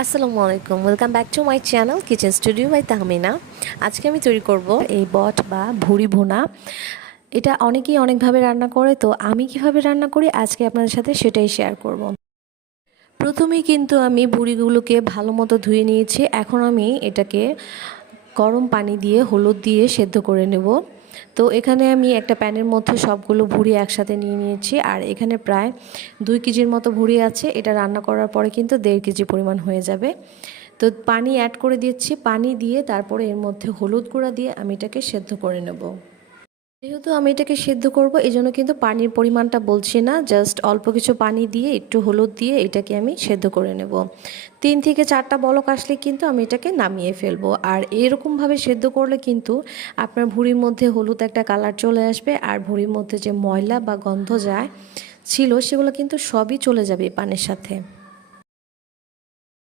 আসসালামু আলাইকুম, welcome back to my channel kitchen studio by Tahmina. আজকে আমি তৈরি করব এই বট বা ভুড়ি ভুনা। এটা অনেকেই অনেকভাবে রান্না করে, তো আমি কিভাবে রান্না করি আজকে আপনাদের সাথে সেটাই শেয়ার করব। প্রথমেই কিন্তু আমি ভুড়িগুলোকে ভালো মতো ধুয়ে নিয়েছি। এখন আমি এটাকে গরম পানি দিয়ে হলুদ দিয়ে সেদ্ধ করে নেব। তো এখানে আমি একটা প্যানের মধ্যে সবগুলো ভুড়ি একসাথে নিয়ে নিয়েছি, আর এখানে প্রায় 2 কেজির মতো ভুড়ি আছে। এটা রান্না করার পরে কিন্তু 1.5 কেজি পরিমাণ হয়ে যাবে। তো পানি অ্যাড করে দিচ্ছি, পানি দিয়ে তারপরে এর মধ্যে হলুদ গুঁড়া দিয়ে আমি এটাকে সেদ্ধ করে নেব। যেহেতু আমি এটাকে সেদ্ধ করব, এই জন্য কিন্তু পানির পরিমাণটা বলছি না, জাস্ট অল্প কিছু পানি দিয়ে একটু হলুদ দিয়ে এটাকে আমি সেদ্ধ করে নেব। 3 থেকে 4টা বলক আসলে কিন্তু আমি এটাকে নামিয়ে ফেলবো। আর এরকমভাবে সেদ্ধ করলে কিন্তু আপনার ভুঁড়ির মধ্যে হলুদ একটা কালার চলে আসবে, আর ভুঁড়ির মধ্যে যে ময়লা বা গন্ধ যায় ছিল সেগুলো কিন্তু সবই চলে যাবে এই পানির সাথে।